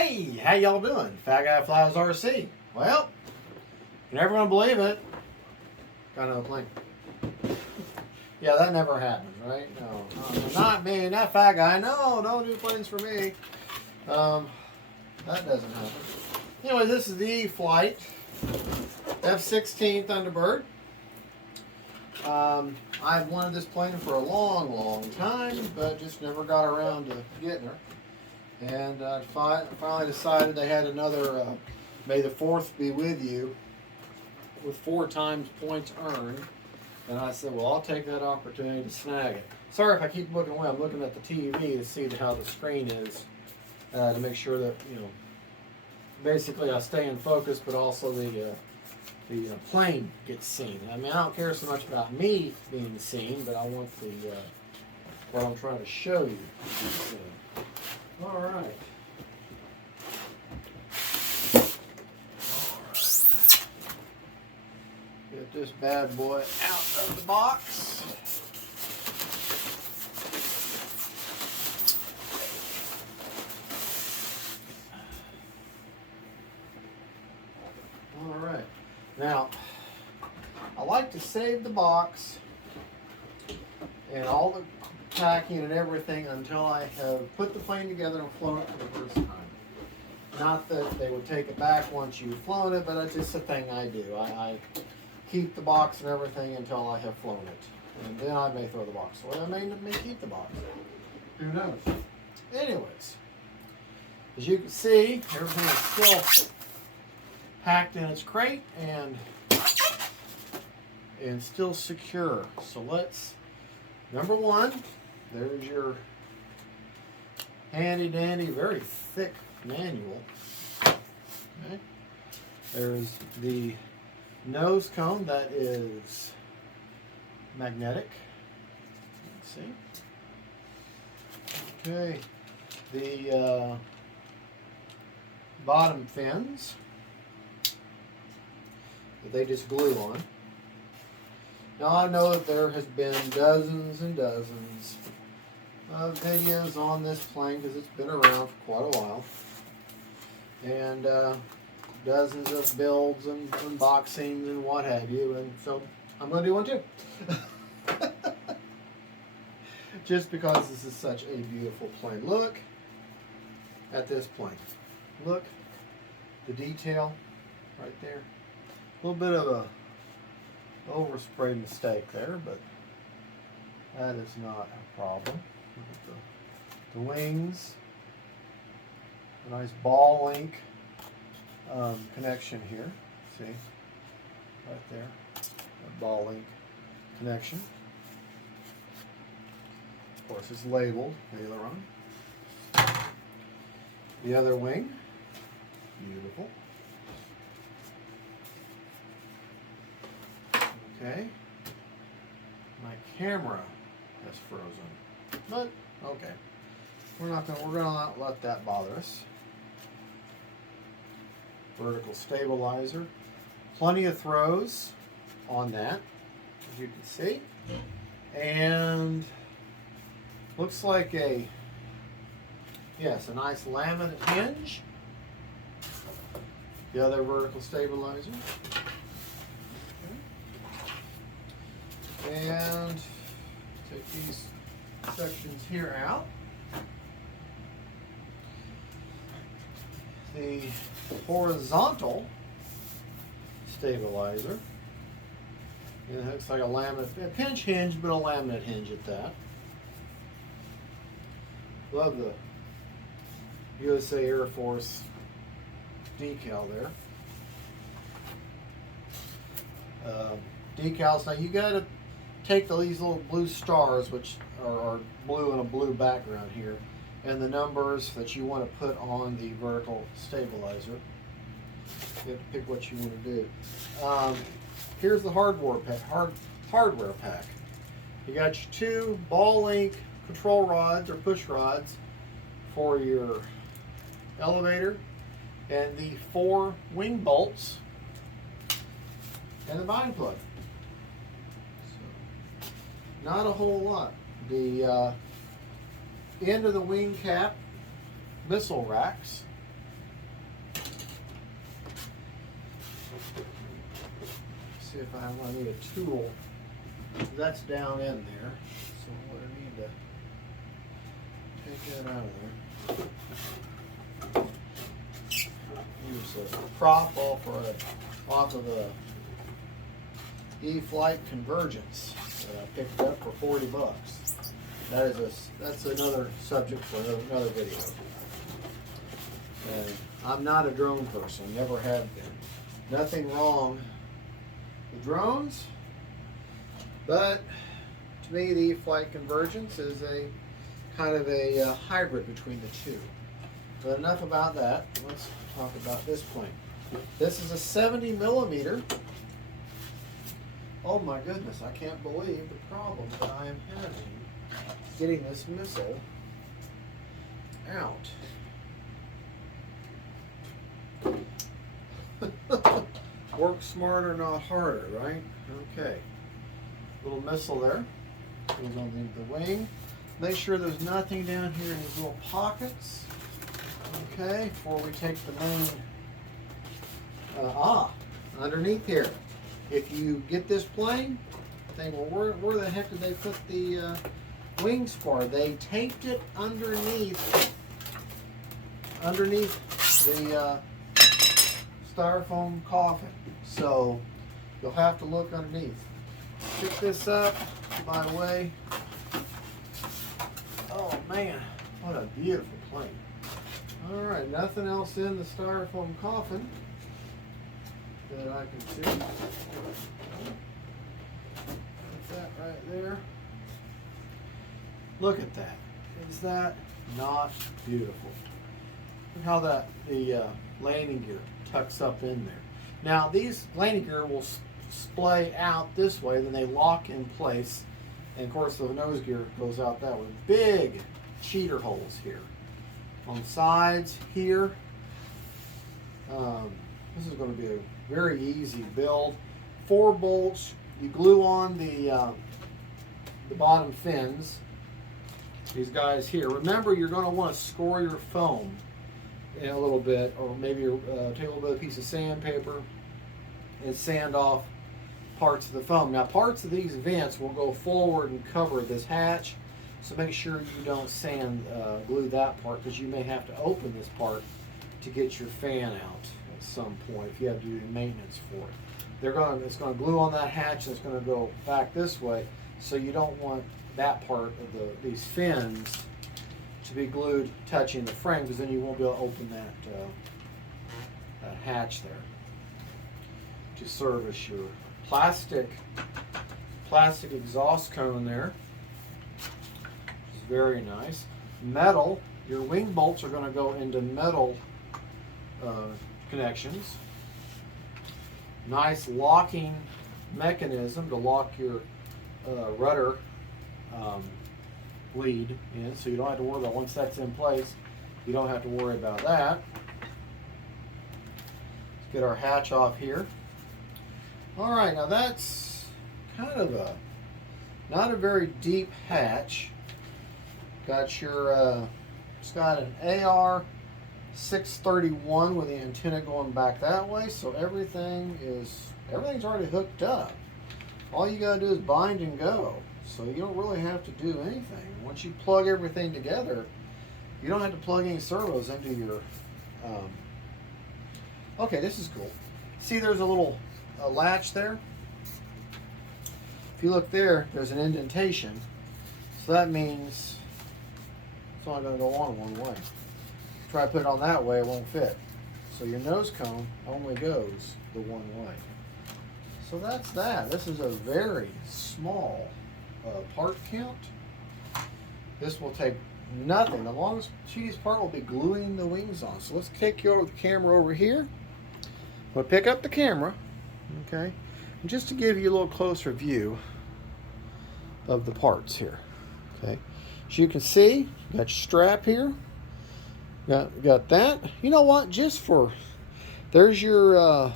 Hey, how y'all doing? Fat Guy Flies RC. Well, you're never gonna believe it. Got another plane. Yeah, that never happens, right? No, not me, not Fat Guy. No, don't do planes for me. That doesn't happen. Anyway, this is the E-Flite F-16 Thunderbird. I've wanted this plane for a long time, but just never got around to getting her. And finally decided they had another May the 4th be with you with 4 times points earned. And I said, well, I'll take that opportunity to snag it. Sorry if I keep looking away. I'm looking at the TV to see how the screen is to make sure that, basically I stay in focus, but also the plane gets seen. I mean, I don't care so much about me being seen, but I want what I'm trying to show you. All right. Get this bad boy out of the box. All right. Now, I like to save the box and all the packing and everything until I have put the plane together and flown it for the first time. Not that they would take it back once you've flown it, but it's just a thing I do. I keep the box and everything until I have flown it. And then I may throw the box away. I may keep the box. Who knows? Anyways, as you can see, everything is still packed in its crate and still secure. So let's, number one, there's your handy dandy, very thick manual. Okay. There's the nose cone that is magnetic. Let's see. Okay. The bottom fins that they just glue on. Now I know that there has been dozens and dozens of videos on this plane because it's been around for quite a while, and dozens of builds and unboxings and what have you, and so I'm going to do one too. Just because this is such a beautiful plane. Look at this plane. Look, the detail right there. A little bit of a overspray mistake there, but that is not a problem. Look at the wings, a nice ball link connection here. See, right there, a ball link connection. Of course, it's labeled aileron. The other wing, beautiful. Okay, my camera has frozen, but okay, we're gonna not let that bother us. Vertical stabilizer, plenty of throws on that, as you can see, and looks like a nice laminate hinge. The other vertical stabilizer. And take these sections here out. The horizontal stabilizer. And it looks like a pinch hinge, but a laminate hinge at that. Love the USA Air Force decal there. Decals, now you gotta take these little blue stars, which are blue in a blue background here, and the numbers that you want to put on the vertical stabilizer. You have to pick what you want to do. Here's the hardware pack. You got your 2 ball link control rods or push rods for your elevator, and the 4 wing bolts and the bind plug. Not a whole lot. The end of the wing cap missile racks See if I need a tool. That's down in there, so I need to take that out of there. Use a prop off of the E-Flite Convergence that I picked up for 40 bucks. That's another subject for another video. And I'm not a drone person, never have been. Nothing wrong with drones, but to me the E-Flite Convergence is a kind of a hybrid between the two. But enough about that. Let's talk about this plane. This is a 70 millimeter. Oh my goodness, I can't believe the problem that I am having getting this missile out. Work smarter, not harder, right? Okay. Little missile there. Goes on the wing. Make sure there's nothing down here in these little pockets. Okay, before we take the main, underneath here. If you get this plane, think, well, where the heck did they put the wing spar? They taped it underneath the styrofoam coffin. So you'll have to look underneath. Pick this up, by the way. Oh man, what a beautiful plane. All right, nothing else in the styrofoam coffin that I can see. Put that right there. Look at that. Is that not beautiful? Look how the landing gear tucks up in there. Now these landing gear will splay out this way, then they lock in place, and of course the nose gear goes out that way. Big cheater holes here on the sides here. This is going to be a very easy build. 4 bolts. You glue on the bottom fins. These guys here. Remember, you're going to want to score your foam in a little bit, or maybe take a little bit of piece of sandpaper and sand off parts of the foam. Now, parts of these vents will go forward and cover this hatch, so make sure you don't glue that part, because you may have to open this part to get your fan out at some point if you have to do maintenance for it. It's going to glue on that hatch, and it's going to go back this way, so you don't want that part of these fins to be glued touching the frame, because then you won't be able to open that hatch there to service your plastic exhaust cone there. It's very nice. Metal. Your wing bolts are going to go into metal connections. Nice locking mechanism to lock your rudder lead in, so you don't have to worry about, once that's in place, you don't have to worry about that. Let's get our hatch off here. All right, now that's kind of not a very deep hatch. Got your it's got an AR 631 with the antenna going back that way, so everything's already hooked up. All you gotta do is bind and go, so you don't really have to do anything. Once you plug everything together, you don't have to plug any servos into your okay, this is cool. See, there's a little latch there. If you look there, there's an indentation, so that means it's only going to go on one way. Try to put it on that way, it won't fit. So your nose cone only goes the one way. So that's that. This is a very small part count. This will take nothing. The longest, cheapest part will be gluing the wings on. So let's take you over the camera over here. We'll pick up the camera, okay, and just to give you a little closer view of the parts here, okay. As you can see, you got your strap here. Got that. You know what? There's your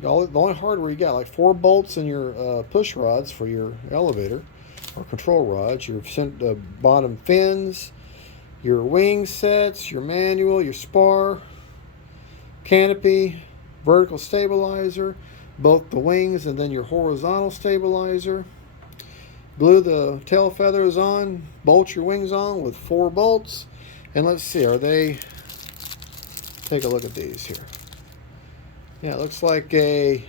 the only hardware you got, like 4 bolts and your push rods for your elevator or control rods. Your bottom fins, your wing sets, your manual, your spar, canopy, vertical stabilizer, both the wings and then your horizontal stabilizer. Glue the tail feathers on, bolt your wings on with 4 bolts. And let's see, are they, take a look at these here. Yeah, it looks like a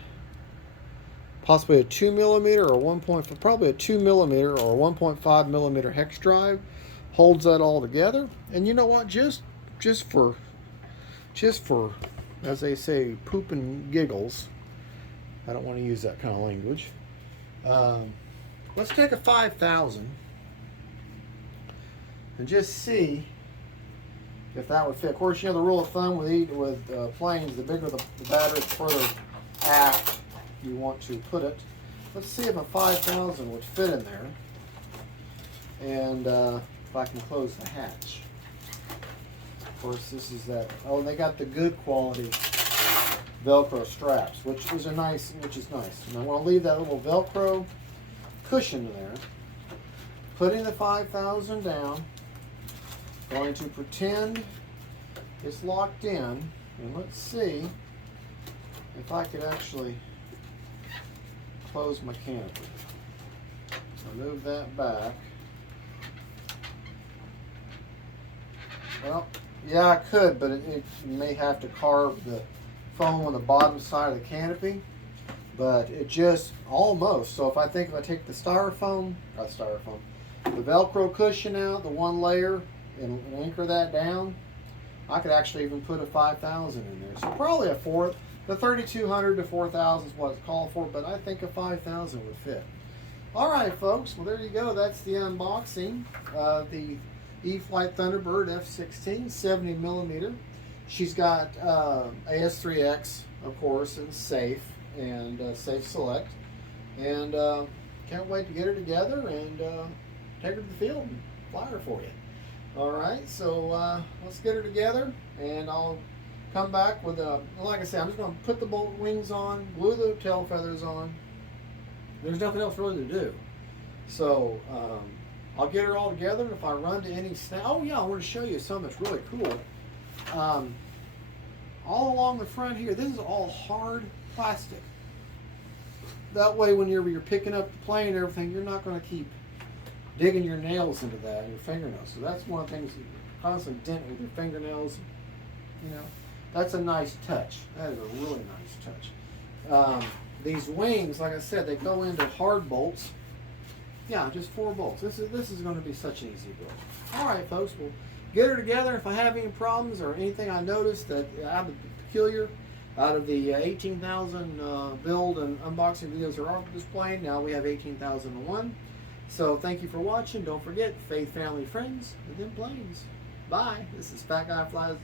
possibly a 2mm or 1.5, probably a 2mm or 1.5mm hex drive holds that all together. And you know what? Just for as they say, poop and giggles. I don't want to use that kind of language. Let's take a 5,000 and just see if that would fit. Of course, you know the rule of thumb with planes: the bigger the battery, the further aft you want to put it. Let's see if a 5,000 would fit in there, and if I can close the hatch. Of course, this is that. Oh, and they got the good quality Velcro straps, which is nice. And I want to leave that little Velcro cushion there. Putting the 5,000 down. Going to pretend it's locked in, and let's see if I could actually close my canopy. Move that back. Well, yeah, I could, but it may have to carve the foam on the bottom side of the canopy, but it just almost. So if I take the the Velcro cushion out, the one layer, and anchor that down, I could actually even put a 5,000 in there. So probably a 4, the 3,200 to 4,000 is what it's called for, but I think a 5,000 would fit. All right, folks. Well, there you go. That's the unboxing of the E-Flite Thunderbird F-16 70mm. She's got AS3X, of course, and safe and safe select, and can't wait to get her together and take her to the field and fly her for you. All right, so let's get her together, and I'll come back with like I said, I'm just going to put the bolt wings on, glue the tail feathers on. There's nothing else really to do. So I'll get her all together, and if I run to any snag, oh yeah, I want to show you something that's really cool. All along the front here, this is all hard plastic. That way, whenever you're picking up the plane and everything, you're not going to keep digging your nails into that, your fingernails. So that's one of the things you constantly dent with your fingernails. You know, that's a nice touch. That is a really nice touch. These wings, like I said, they go into hard bolts. Yeah, just 4 bolts. This is going to be such an easy build. All right, folks, we'll get her together. If I have any problems or anything I noticed that out of peculiar, out of the 18,000 build and unboxing videos that are on this plane, now we have 18,001. So thank you for watching. Don't forget, faith, family, friends, and then planes. Bye. This is Fat Guy Flies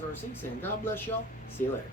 RC saying God bless y'all. See you later.